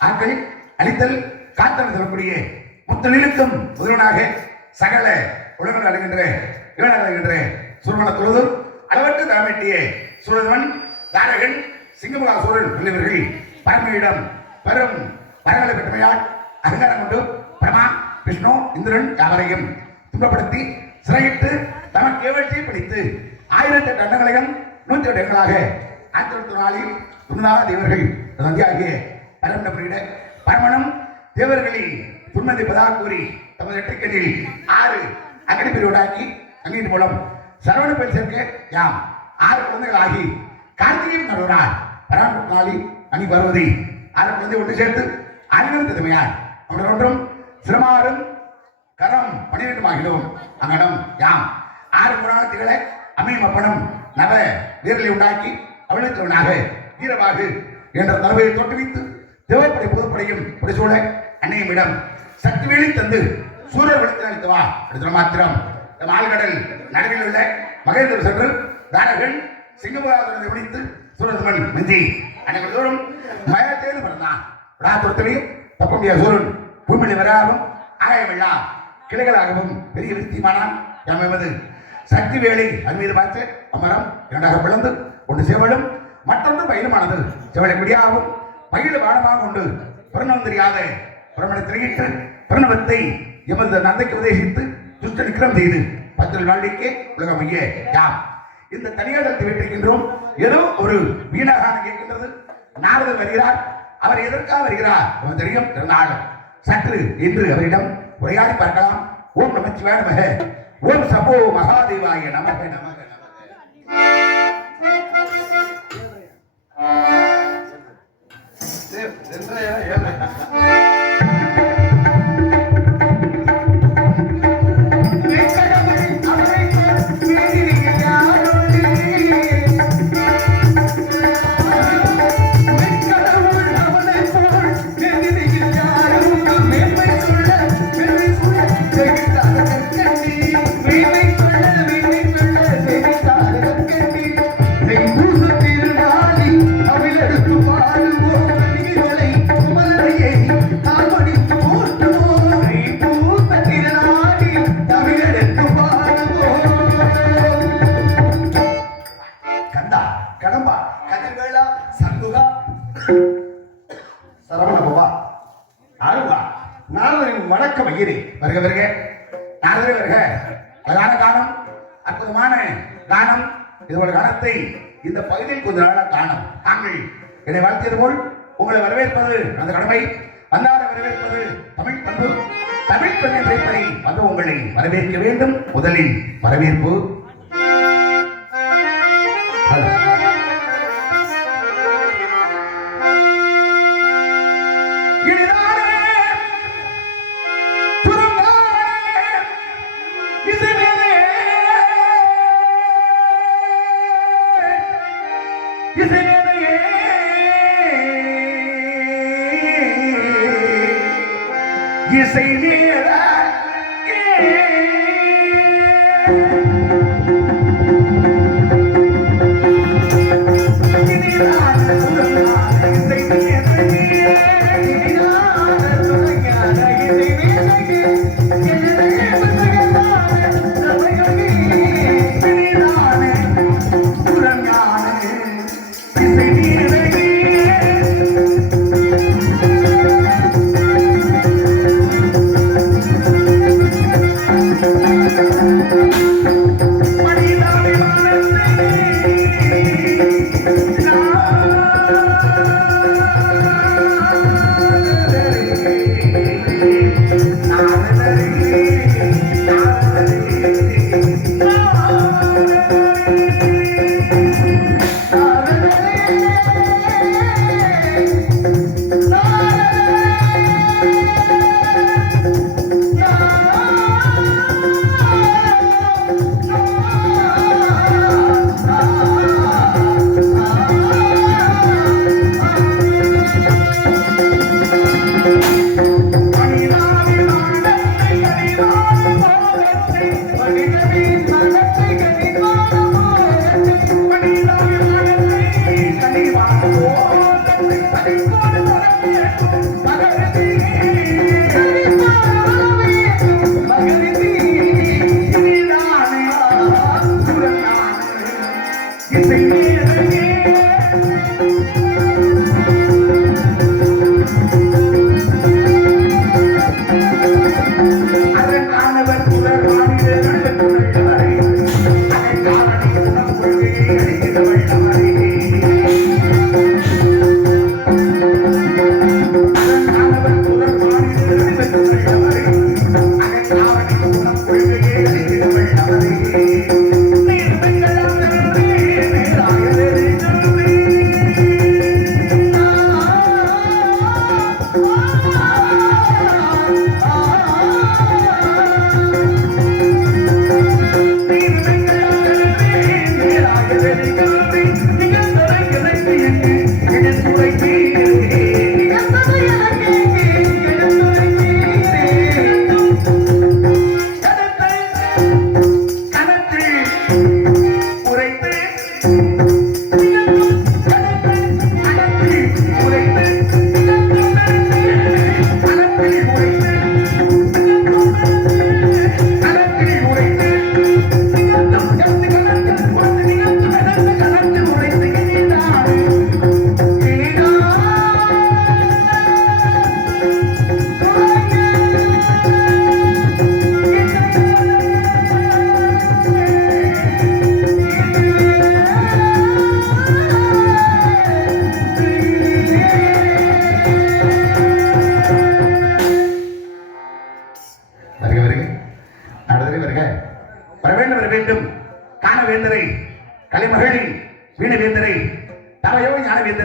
ஆக்கள் அளித்தல் காத்தல் சொல்லக்கூடிய முத்தலிலுக்கும் முதல்வனாக சகல உலகம் அடைகின்ற இளநடைகின்ற சுருமண தொழுதும் அளவற்று தலைமைட்டிய சூழவன் தாரகன் சிங்கமுகா சூழல் உள்ளவர்கள் பரமையிடம் பெரும் பரங்களை பெற்றமையால் அகங்காரம் கொண்டு பிரமா விஷ்ணு இந்திரன் யாவரையும் துன்பப்படுத்தி சிறையிட்டு தமக்கு ஏவழ்ச்சியை பிடித்து 1008 அண்டங்களையும் 108 இடங்களாக 1904 துணிதாக தேவர்கள் நந்தியாகிய பரமனிட பரமனும் தேவர்களில் துன்மதிப்பதாக கூறி தமது எட்டுக்கணில் 6 அகடி பிரிவுடாக்கி அங்கின் மூலம் சரவண பெண் சேர்க்க யாம் 6 குழந்தைகள் ஆகி கார்த்திகையும் நடுவரால் பராமரி அணி பருவதி 6 குழந்தை ஒன்று சேர்த்து அறிவின் திறமையார் அவர்கள் ஒன்றும் சிரமாறும் கரம் 12 ஆகினோம் அங்கனம் யாம் 6 புராணத்திகளை அமையும் அப்பனும் நவ வீரலை உண்டாக்கி அவளுக்கு வீரவாகு என்ற தலைமையை தோற்றுவித்து தேவைப்படை பொதுப்படையும் புரிசூழ அன்னையமிடம் சக்திவேலி தந்து சூரர் விளத்தில் அளித்தவா எடுத்த மாத்திரம் ஆழ்கடல் நடுவில் உள்ள மகேந்திர சென்று தாரகன் சிங்கமுகாதனை முடித்து சூரதமன் மஞ்சி அனைவரும் தோறும் மயத்தேர்ந்து பிறந்தான் விழாத்துறத்தையும் தப்ப முடியாத சூரன் பூமியில் வராகவும் ஆயமில்லா கிளைகளாகவும் பெரிய விருத்திமானான் எமது சக்தி வேலை அன்மீது பார்த்து அமரம் இரண்டாக பிளந்து ஒன்று சேவலும் மற்றொன்று பயிலுமானது செவலை குடியாகவும் பயில வானமாக கொண்டு பிரணவம் தெரியாத பிரமண திரையிட்டு பிரணவத்தை எமது நந்தைக்கு உபதேசித்து துஷ்ட நிக்கிரம் செய்து 10 நாளைக்கே உலகம் ஐயே யாம் இந்த தனியாதத்தை வெற்றிருக்கின்றோம். ஏதோ ஒரு வீணாக கேட்கின்றது. நாரதர் வருகிறார். அவர் எதற்காக வருகிறார் அவன் தெரியும். இருந்தாலும் சற்று இன்று அவரிடம் உரையாடி பார்க்கலாம். ஓம் நமச்சிவாய நமக, ஓம் சபோ மகாதேவாய நமக நமக நமக. வணக்கம் ஐயரே. வருக வருக நாரதரே வருக. அழகான காலம், அற்புதமான காலம். இதுபோல காலத்தை இந்த பகுதியில் கொஞ்ச நாளாக காணும். தாங்கள் என்னை வாழ்த்தியது போல் உங்களை வரவேற்பது அந்த கடமை. வந்தார வரவேற்பது தமிழ் பண்பு. தமிழ் பண்பின் அடிப்படை வந்து உங்களை வரவேற்க வேண்டும். முதலில் வரவேற்பு. இசை நேர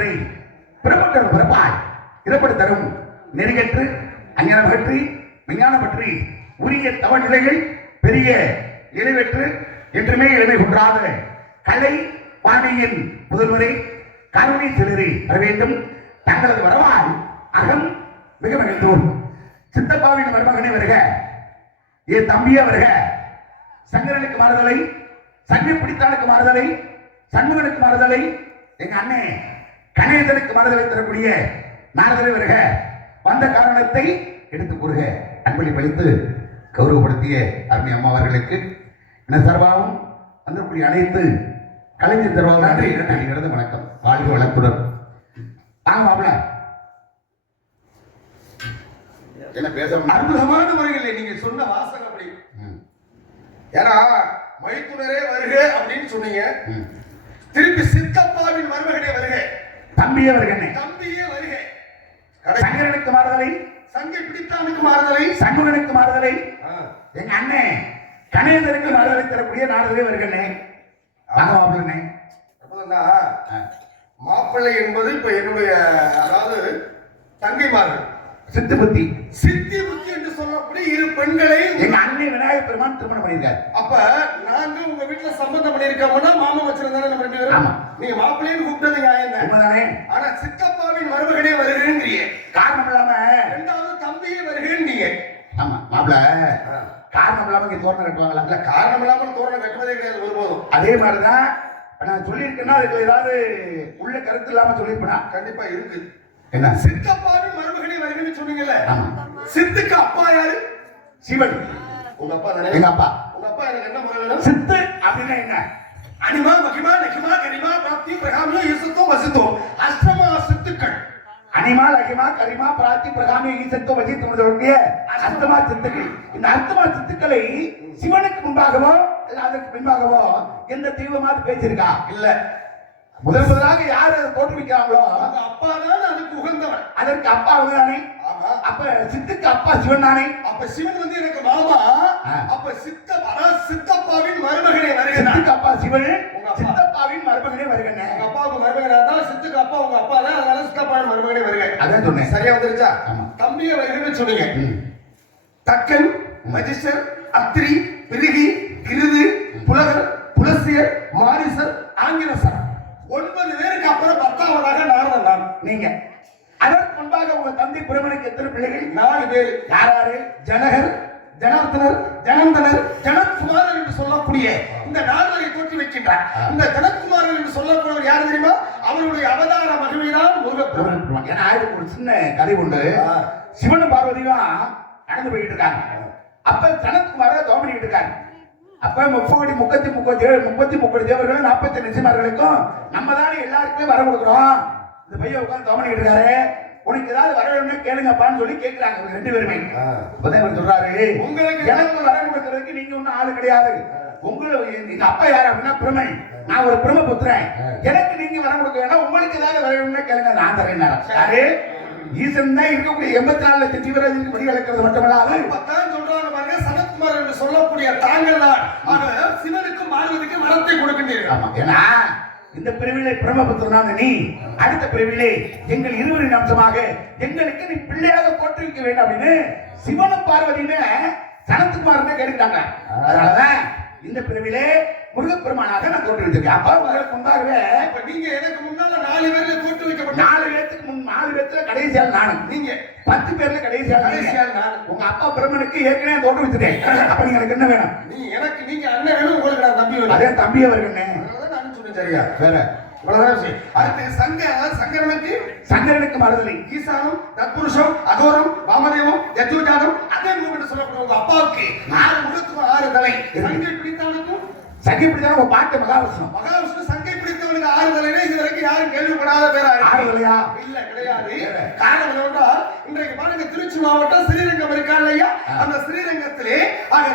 மாறுதலை பிறப்பட்டரும் பிறப்பாய் இறப்படு தரும் நெறிகற்று அஞ்ஞானம் பற்றி விஞ்ஞானம் பற்றி உரிய தவ நிலைகள் பெரிய இளைவெற்று என்றுமே இளமை குன்றாத கலை பாணியின் முதல்வரை கருணை சிலரை வர வேண்டும். தங்களது வரவால் அகம் மிக மகிழ்ந்தோம். சித்தப்பாவின் மருமகனை வருக, என் தம்பியே வருக. சங்கரனுக்கு மாறுதலை, சங்கை பிடித்தானுக்கு மாறுதலை, சண்முகனுக்கு மாறுதலை, எங்க அண்ணே கணேசனுக்கு மாறுதலை தரக்கூடிய நாரதரை வருக. வந்த காரணத்தை எடுத்து கூறுக. அன்பளி பழித்து கௌரவப்படுத்திய அருமை அம்மா அவர்களுக்கு என்ன சார்பாகவும் வந்திருக்கூடிய அனைத்து கலைஞர் தருவாங்க நன்றி நன்றிகிறது. வணக்கம். வாழ்க வளத்துடன். ஆமாப்ல என்ன பேச அற்புதமான முறைகளில் நீங்க சொன்ன வாசகம் அப்படி. ஏன்னா மைத்துனரே வருக அப்படின்னு சொன்னீங்க. திருப்பி சித்தப்பாவின் மருமகனே வருக, தம்பியே வருகனே, தம்பியே வருக. சங்கரனுக்கு மாறுதலை, சங்கை பிடித்தானுக்கு மாறுதலை, சண்முகனுக்கு மாறுதலை, எங்க அண்ணே கணேசனுக்கு மாறுதலை தரக்கூடிய நாடுதலே வருகனே. மாப்பிள்ளனே மாப்பிள்ளை என்பது இப்ப என்னுடைய அதாவது தங்கைமார்கள் சித்து புத்தி சித்தி புத்தி என்று சொல்லக்கூடிய இரு பெண்களை எங்க அண்ணன் விநாயகர் பெருமான் திருமணம் பண்ணிருக்காரு. அப்ப நாங்க உங்க வீட்டுல சம்பந்தம் பண்ணிருக்கோம்னா மாமா வச்சிருந்தானே நம்ம ரெண்டு பேரும். நீங்க மாப்பிள்ளைன்னு கூப்பிட்டது நியாயம். ஆனா சித்தப்பாவின் மருமகனே வருகிறேங்கிறீங்க, காரணம் இல்லாம. ரெண்டாவது தம்பியே வருகிறேன்னீங்க. ஆமா மாப்பிள்ள காரணம் இல்லாம இங்க தோரணம் கட்டுவாங்களா? இல்ல, காரணம் இல்லாம தோரணம் கட்டுவதே கிடையாது ஒருபோதும். அதே மாதிரிதான் நான் சொல்லியிருக்கேன்னா அதுக்கு ஏதாவது உள்ள கருத்து இல்லாம சொல்லியிருப்பேனா? கண்டிப்பா இருக்கு. என்ன சித்தப்பாவின் மருமகனே வருகிறேன்னு சொன்னீங்கல்ல, சித்துக்கு அப்பா யாரு? சிவன். உங்க அப்பா தானே? எங்க அப்பா. உங்க அப்பா எனக்கு என்ன மகன்? சித்து அப்படின்னா என்ன? அனிமா மகிமா நகிமா கரிமா பிராப்தி பிரகாமியோ ஈசத்தோ வசித்தோ அஷ்டமா சித்துக்கள். அனிமா லகிமா கரிமா பிராப்தி பிரகாமியோ ஈசத்தோ வசித்தோ அஷ்டமா சித்துக்கள். இந்த அஷ்டமா சித்துக்களை சிவனுக்கு முன்பாகவோ அதற்கு பின்பாகவோ எந்த தெய்வமாவது பேசியிருக்கா? இல்ல. முதலாக யார் அதை தோற்றுவிக்கிறாங்களோ அவங்க அப்பா தான் அதுக்கு உகந்தவன். அதற்கு அப்பா தானே. அப்ப சித்துக்கு அப்பா சிவன் தானே. அப்ப சிவன் வந்து எனக்கு மாமா. அப்ப சித்தப்பாவின் மருமகனே வருகிறேன். சித்துக்கு அப்பா சிவன், சித்தப்பாவின் மருமகனே வருகிறேன். உங்க அப்பாவுக்கு மருமகனா இருந்தா சித்துக்கு அப்பா உங்க அப்பா தான், அதனால சித்தப்பாவின் மருமகனே வருகிறேன். அதான் சொன்னேன். சரியா வந்துருச்சா? தம்பியை வருகிறேன்னு சொன்னீங்க. தக்கன், மஜிஷர், அத்திரி, பிரிகி, கிருது, புலகர், புலசியர், மாரிசர், ஆங்கிலசர் 9 பேருக்கு அப்புறம் 10வதாக நாரதன் நான். நீங்க அதற்கு முன்பாக உங்க தந்தை பிரமனுக்கு எத்தனை பிள்ளைகள்? 4 பேர். யாராரு? ஜனகர், ஜனார்த்தனர், ஜனந்தனர், ஜனத்குமாரர் என்று சொல்லக்கூடிய இந்த 4 பேரை தோற்றி வைக்கின்றார். இந்த ஜனத்குமாரர் என்று சொல்லக்கூடியவர் யார் தெரியுமா? அவருடைய அவதார மகிமைதான் முருகப்பெருமான். ஏன்னா அதுக்கு ஒரு சின்ன கதை உண்டு. சிவனும் பார்வதியும் நடந்து போயிட்டு இருக்காங்க. அப்ப ஜனத்குமார தவம் பண்ணிட்டு இருக்காங்க. அப்ப 33 தேவர்களும் 40 நிசிமார்களுக்கும் நம்ம தானே எல்லாருக்குமே வர கொடுக்குறோம். இந்த பையன் உட்கார்ந்து தவம் பண்ணிட்டு இருக்காரு, உனக்கு ஏதாவது வர வேணும்னு கேளுங்கப்பான்னு சொல்லி கேட்கிறாங்க 2 பேருமே. அப்பதான் சொல்றாரு, உங்களுக்கு எனக்கு வர கொடுக்கறதுக்கு நீங்க ஒன்னும் ஆளு கிடையாது. எங்க அப்பா யாரு அப்படின்னா பிரமை, நான் ஒரு பிரம புத்திரன். எனக்கு நீங்க வர கொடுக்க வேண்டாம், உங்களுக்கு ஏதாவது வர வேணும்னு கேளுங்க, நான் தரேன். யாரு? ஈசன் தான் இருக்கக்கூடிய 84 லட்சம் ஜீவராஜிக்கு படி வளர்க்கிறது மட்டுமல்லாது சொல்றாங்க பாருங்க, சனத்குமார் என்று சொல்லக்கூடிய தாங்கள் தான் சிவனுக்கும் பார்வதிக்கும் வரத்தை கொடுக்கின்றீர்கள். ஏன்னா இந்த பிரிவிலே பிரம்மபுத்திரனான நீ அடுத்த பிரிவிலே எங்கள் இருவரின் அம்சமாக எங்களுக்கு நீ பிள்ளையாக தோற்றுவிக்க வேண்டும் அப்படின்னு சிவனும் பார்வதியுமே சனத்குமாரனை கேட்டுக்கிட்டாங்க. அதனாலதான் இந்த பிரிவிலே முருகப்பெருமானாக நான் தோற்றுவிச்சிருக்கேன். அப்பா உங்களுக்கு முன்பாகவே நீங்க எனக்கு முன்னால 4 பேர்ல தோற்றுவிக்கப்பட்ட 4 பேர்த்துல கடைசியால் நானும், நீங்க 10 பேர்ல கடைசியால் நான். உங்க அப்பா பிரம்மனுக்கு ஏற்கனவே தோற்றுவிச்சிட்டேன். அப்ப நீங்க எனக்கு என்ன வேணும்? நீங்க அண்ணன் வேணும், உங்களுக்கு நான் தம்பி வேணும். அதே தம்பியே வருகிறேன். சரியா? வேற சங்கரனுக்கு மாறுதலை, ஈசானம், தத்புருஷம், அகோரம், வாமதேவம், யஜ்ஜோஜாதம், அதே மூன்று சொல்லக்கூடிய அப்பாவுக்கு 6 முகத்துக்கும் 6 தலை. சங்கை பிடித்தவனுக்கும் சங்கை பிடித்தவன் உங்க பாட்டு மகாவிஷ்ணு. மகாவிஷ்ணு சங்கை பிடித்தவனுக்கு 6 தலைனா இது வரைக்கும் யாரும் கேள்விப்படாத பேரா? 6 தலையா? இல்ல, கிடையாது. காரணம் என்னவென்றால் இன்றைக்கு பாருங்க, திருச்சி மாவட்டம் ஸ்ரீரங்கம் இருக்கா இல்லையா? அந்த ஸ்ரீரங்கத்திலே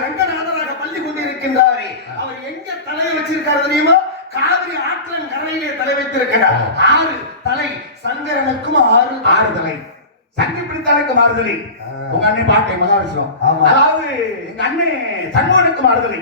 ரங்கநாதராக பள்ளி கொண்டு இருக்கின்றாரே, அவர் எங்க தலையை வச்சிருக்காரு தெரியுமா? காவிரி ஆற்றன் கரையிலே தலை வைத்திருக்கிறார். 6 தலை. சங்கரனுக்கும் 6 தலை. சங்கை பிடித்தானுக்கு மாறுதலை. உங்க அண்ணன் பாட்டை மகாவிஷ்ணு. அதாவது எங்க அண்ணன் சண்முகனுக்கு மாறுதலை.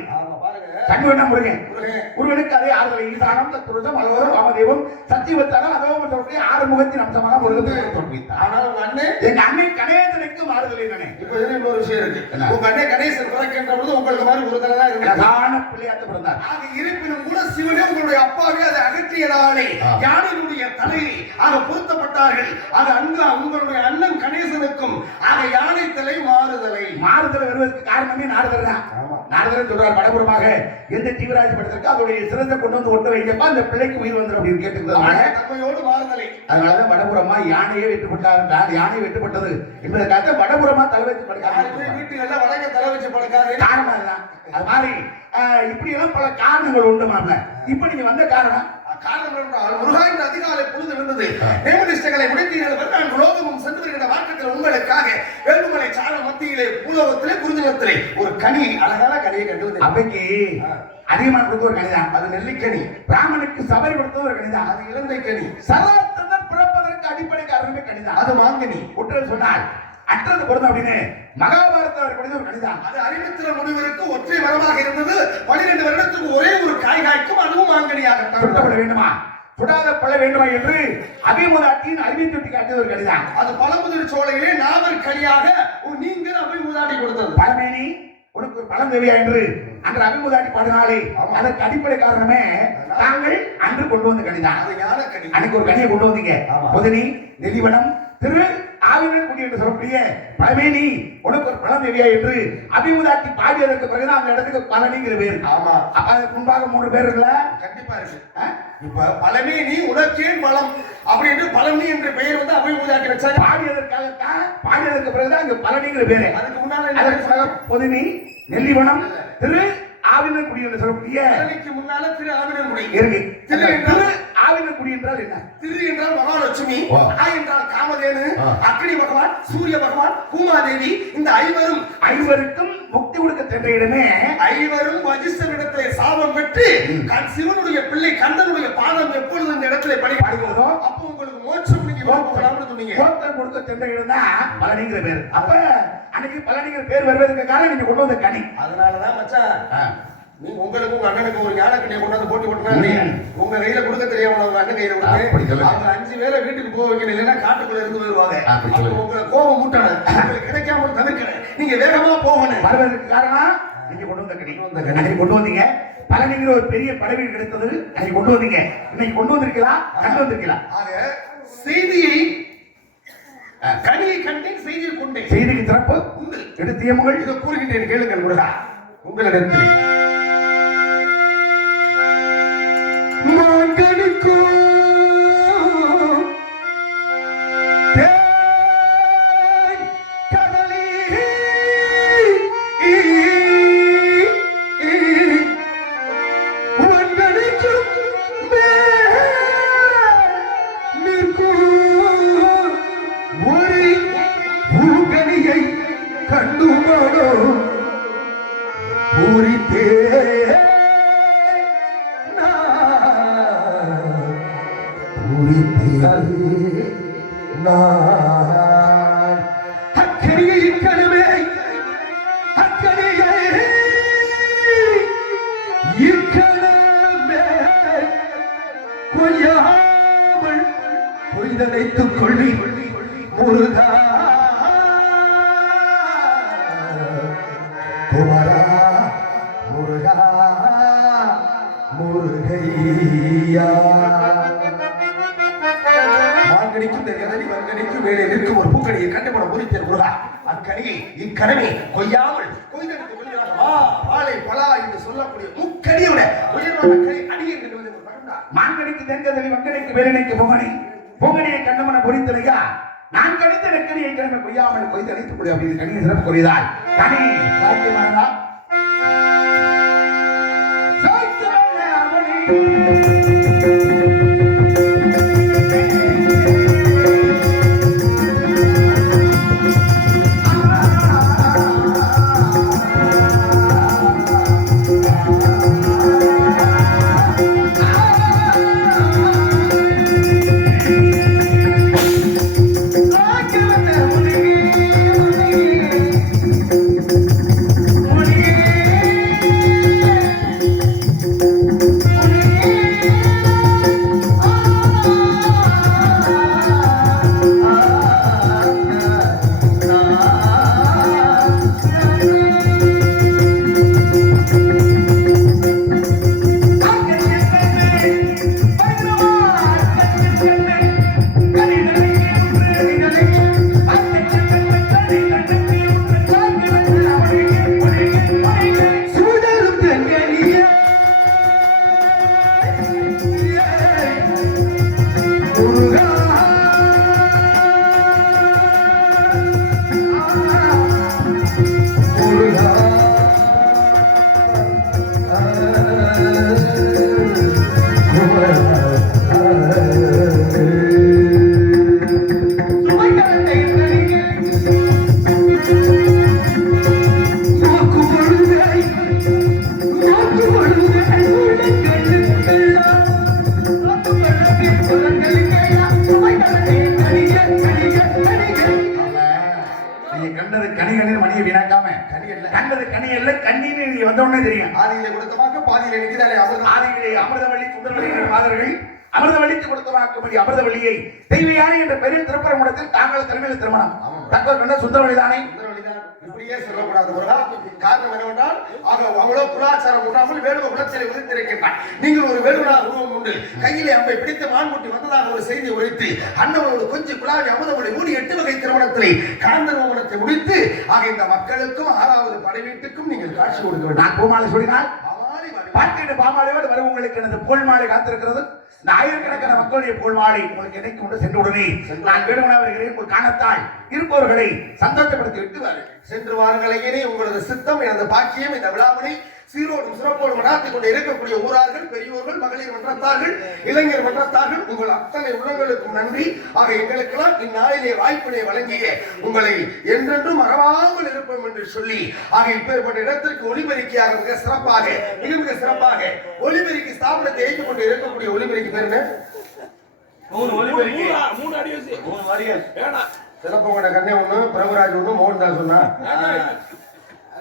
சண்முகனா முருகன். முருகன். முருகனுக்கு அதே ஆறுதலை ஈசானம் தத்துவம் அலோரம் வாமதேவம் சத்தியவத்தாரம் அதோம் சொல்லக்கூடிய ஆறு முகத்தின் அம்சமாக முருகன் தோற்றுவித்தார். ஆனால் உங்க அண்ணன் எங்க அண்ணன் கணேசனுக்கு மாறுதலை நானே. இப்ப இதுல இன்னொரு விஷயம் இருக்கு. உங்க அண்ணன் கணேசன் பிறக்கின்ற பொழுது உங்களுக்கு மாதிரி ஒரு தலை தான் இருக்கு. அழகான பிள்ளையாட்டு பிறந்தார். ஆக இருப்பினும் கூட சிவனே உங்களுடைய அப்பாவே அதை அகற்றியதாலே யானையினுடைய தலையை ஆக பொருத்தப்பட்டார்கள். ஆக அங்கு உங்களுடைய அண்ணன் கணேசனுக்கும் ஆக யானை தலை மாறுதலை வருவதற்கு காரணமே நாரதர் தான். நாரதர் சொல்றார் வடபுறமாக எந்த தீவிராஜ் படத்திற்கு அதோடைய சிறந்த கொண்டு வந்து ஒட்ட வைக்கப்பா அந்த பிள்ளைக்கு உயிர் வந்துடும் அப்படின்னு கேட்டுக்கிறதுனால தன்மையோடு மாறுதலை. அதனாலதான் வடபுறமா யானையே வெட்டுப்பட்டார். யானை வெட்டுப்பட்டது என்பதற்காக வடபுறமா தலை வைத்து படுக்காது. வீட்டுல வடக்க தலை வச்சு படுக்காது காரணம் தான். அது மாதிரி இப்படி எல்லாம் பல காரணங்கள் உண்டு மாப்ள. இப்ப நீங்க வந்த காரணம் முருகா என்ற அதிகாலை பொழுது இருந்தது. நேமனிஷ்டங்களை முடித்தீர்கள். நான் உலோகமும் சென்று வருகின்ற வாக்கத்தில் உங்களுக்காக வேண்டுமலை சால மத்தியிலே பூலோகத்திலே குறிஞ்சினத்திலே ஒரு கனி அழகான கனியை கண்டு அவைக்கு அதிகமான கொடுத்த ஒரு கனிதான். அது நெல்லிக்கனி. ராமனுக்கு சபரி கொடுத்த ஒரு கனிதான். அது இலந்தை கனி. சரத்தன் பிறப்பதற்கு அடிப்படை காரணமே கனிதான். அது மாங்கனி. ஒற்றை சொன்னால் அற்றது பொருந்தம் அப்படின்னு மகாபாரத ஒரு கணிதான். அது அறிவித்திர முனிவருக்கு ஒற்றை வரமாக இருந்தது. 12 வருடத்துக்கு ஒரே ஒரு காய் காய்க்கும். அதுவும் மாங்கனியாக சுட்டப்பட வேண்டுமா சுடாத பழ வேண்டுமா என்று அபிமுதாட்டியின் அறிவித்து காட்டியது ஒரு கணிதான். அது பழமுதிர் சோலையிலே நாவல் கனியாக நீங்கள் அபிமுதாட்டி கொடுத்தது. பழமேனி உனக்கு ஒரு பழம் தேவையா என்று அன்று அபிமுதாட்டி பாடினாலே அதற்கு அடிப்படை காரணமே தாங்கள் அன்று கொண்டு வந்து கணிதான். அன்னைக்கு ஒரு கனியை கொண்டு வந்தீங்க. பொதினி நெல்லிவனம் திரு ஆவினக்குடி என்று சொல்லக்கூடிய பழமேனி உனக்கு ஒரு பழம் தேவையா என்று அபிமுதாட்டி பாடியதற்கு பிறகுதான் அந்த இடத்துக்கு பழனிங்கிற பேர். ஆமா. அப்ப அதுக்கு முன்பாக 3 பேர் இருக்குல்ல. கண்டிப்பா இருக்கு. இப்ப பழமேனி உனக்கே பழம் அப்படி என்று பழனி என்ற பெயர் வந்து அபிமுதாட்டி வச்சாங்க. பாடியதற்காகத்தான் பாடியதற்கு பிறகுதான் அங்க பழனிங்கிற பேரு. அதுக்கு முன்னால பொதினி நெல்லிவனம் திரு ஆவினக்குடி என்று சொல்லக்கூடிய பழனிக்கு முன்னால திரு ஆவினக்குடி இருக்கு. திரு ஆவினக்குடி என்றால் என்ன? திரு என்றால் மகாலட்சுமி, ஆ என்றால் காமதேனு, அக்னி பகவான், சூரிய பகவான், பூமாதேவி. இந்த ஐவருக்கும் முக்தி கொடுக்க சென்ற இடமே. ஐவரும் வசிஷ்டரிடத்திலே சாபம் பெற்று சிவனுடைய பிள்ளை கந்தனுடைய பாதம் எப்பொழுது இந்த இடத்துல பாடுகிறதோ அப்போ உங்களுக்கு மோட்சம் நீங்க கொடுக்க சென்ற இடம் தான் பழனிங்கிற பேர். அப்ப அன்னைக்கு பழனிங்கிற பேர் வருவதற்கு காரணம் நீங்க கொண்டு வந்த கனி. அதனாலதான் மச்சான் நீ உங்களுக்கு உங்க அண்ணனுக்கு ஒரு ஞானக்கண்ணியை கொண்டாந்து போட்டு போட்டுனா உங்க கையில கொடுக்க தெரியாம உங்க அண்ணன் கையில கொடுத்து அவங்க 5 பேரை வீட்டுக்கு போக வைக்கணும். இல்லைன்னா காட்டுக்குள்ள இருந்து போயிருவாங்க. உங்களை கோபம் மூட்டணும். உங்களுக்கு கிடைக்காம தவிர்க்கணும். நீங்க வேகமா போகணும். வருவதற்கு காரணம் நீங்க கொண்டு வந்த கனி கொண்டு வந்தீங்க. பழனிங்கிற ஒரு பெரிய பதவி கிடைத்தது. அன்னைக்கு கொண்டு வந்தீங்க. இன்னைக்கு கொண்டு வந்திருக்கலாம் கண்டு வந்திருக்கலாம். ஆக செய்தியை கனியை கண்டேன் செய்தியை கொண்டேன். செய்திக்கு திறப்பு உண்டு. எடுத்தியமுகள் இதை கூறுகின்றேன் கேளுங்கள் முருகா. உங்களிடத்தில் மாங்கனிக்கோ கடலி உங்கனிக்கும் ஒரு பூங்கனியை கண்டுமானோ பூரித்தே பொய்தனைத்துக் கொள்ளி முருகா குமரா முருகா முருகையா மாங்கனிக்கும் தெரியாத மங்கனிக்கும் மேலே நிற்கும் ஒரு பூக்கடியை கண்டுபட முறித்தேன் முருகா. அக்கனியை இக்கடமை கொய்யாமல் கொய்தெடுத்து வாழை பலா என்று சொல்லக்கூடிய முக்கடியோட உயர்வான கனி அடி என்று மாங்கனிக்கு தென்கதவி மங்கனிக்கு வேலனைக்கு பொங்கனி பொங்கனியை கண்டமன பொறித்தலையா நான் கணித்த நெக்கடியை கிழமை கொய்யாமல் கொய்து அழைத்துக் கொடு அப்படின்னு கனியை சிறப்பு கொய்தால் கனி சாத்தியமானதா Morning. தண்ணி இல்ல கண்ணீர் நீங்க வந்த உடனே தெரியும். ஆதியிலே கொடுத்த வாக்கு பாதியிலே நிற்கிறானே அமிர்தம். ஆதியிலே அமிர்தவள்ளி சுந்தரவள்ளி என்ற மாதர்கள் அமிர்தவள்ளிக்கு கொடுத்த வாக்குப்படி அமிர்தவள்ளியை தெய்வயானை என்ற பெரிய திருப்பரங்குன்றத்தில் தாங்கள் தலைமையில் திருமணம். தக்கவர் கண்ட சுந்தரவள்ளி தானே? இப்படியே சொல்லக்கூடாது முருகா. காரணம் என்னவென்றால் அவ்வளவு புலாச்சாரம் உண்டாமல் வேடுவ குலத்திலே உதித்திருக்கின்றான். நீங்கள் ஒரு வேடுவனாக உருவம் உண்டு. கையிலே அம்பை பிடித்து மான்குட்டி வந்ததாக ஒரு செய்தி உரைத்து அண்ணவரோடு கொஞ்சம் குழாவி அமுதமொழி மூடி 8 வகை திருமணத்திலே காந்தர்வமனத்தை முடித்து ஆக இந்த மக்களுக்கும் 6வது படை வீட்டுக்கும் நீங்கள் காட்சி கொடுக்க வேண்டும். நான் பூமாலை சொல்லினால் பாட்டிட்டு பாமாலையோடு வரும் உங்களுக்கு எனது போல் மாலை காத்திருக்கிறது. இந்த ஆயிரக்கணக்கான மக்களுடைய போல் மாலை உங்களுக்கு என்னைக்கு கொண்டு சென்று உடனே நான் வேடுவனாக வருகிறேன். ஒரு காணத்தால் இருப்பவர்களை சந்தோஷப்படுத்தி விட்டு வாருங்கள். சென்று வாருங்களையே உங்களது சித்தம் எனது பாக்கியம். இந்த விழாவினை சீரோடும் சிறப்போடும் நடாத்திக் கொண்டு இருக்கக்கூடிய ஊரார்கள், பெரியோர்கள், மகளிர் மன்றத்தார்கள், இளைஞர் மன்றத்தார்கள் உங்கள் அத்தனை உள்ளங்களுக்கும் நன்றி. ஆக எங்களுக்கெல்லாம் இந்நாளிலே வாய்ப்பினை வழங்கிய உங்களை என்றென்றும் மறவாமல் இருப்போம் என்று சொல்லி ஆக இப்பேற்பட்ட இடத்திற்கு ஒளிபெருக்கியாக மிக சிறப்பாக மிக சிறப்பாக ஒளிபெருக்கி ஸ்தாபனத்தை ஏற்றுக் கொண்டு இருக்கக்கூடிய ஒளிபெருக்கி பேர் என்ன? சிறப்பவங்க கண்ணே ஒண்ணு, பிரபுராஜ் ஒண்ணு, மோகன்தாஸ் ஒண்ணா?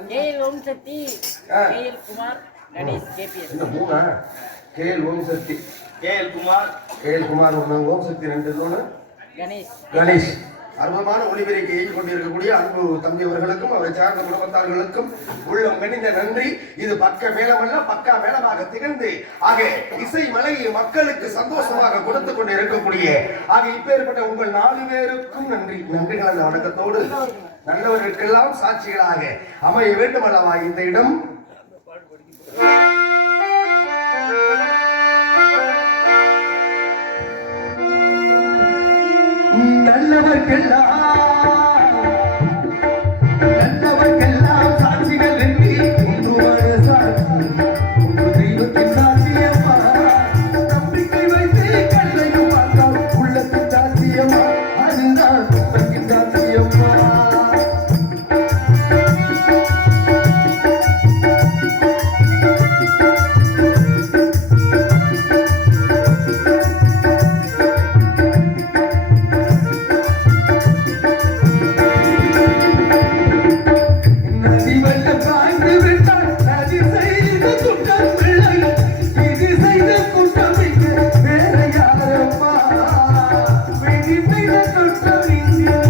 கேஎல் ஓம் சக்தி, கேஎல் குமார், கணேஷ் கேபிஎஸ். இந்த மூணா? கேஎல் ஓம் சக்தி, கேஎல் குமார் ஒண்ணு, ஓம் சக்தி 2 ஒண்ணு, கணேஷ். அற்புதமான ஒளிபெருக்கியை கொண்டிருக்கக்கூடிய அன்பு தம்பி அவர்களுக்கும் அவரை சார்ந்த குடும்பத்தார்களுக்கும் உள்ளம் கனிந்த நன்றி. இது பக்க மேளமல்ல பக்கா மேளமாக திகழ்ந்து ஆக இசை மலை மக்களுக்கு சந்தோஷமாக கொடுத்து கொண்டு இருக்கக்கூடிய ஆக இப்பேற்பட்ட உங்கள் 4 பேருக்கும் நன்றி. நன்றிகள் அந்த வணக்கத்தோடு நல்லவர்களுக்கெல்லாம் சாட்சிகளாக அமைய வேண்டும் அல்லவா இந்த இடம். நல்லவர்க்கெல்லாம் சாட்சிகள் என்று ஒன்றுவாடு சாட்சி உங்கள் தெய்வத்தின் சாட்சியம்மா. நம்பிக்கை வைத்து கண்ணையும் பார்த்தால் உள்ளத்தின் சாட்சியம்மா. அதுதான் சுத்தத்தின் சாட்சியம்மா. Thank you.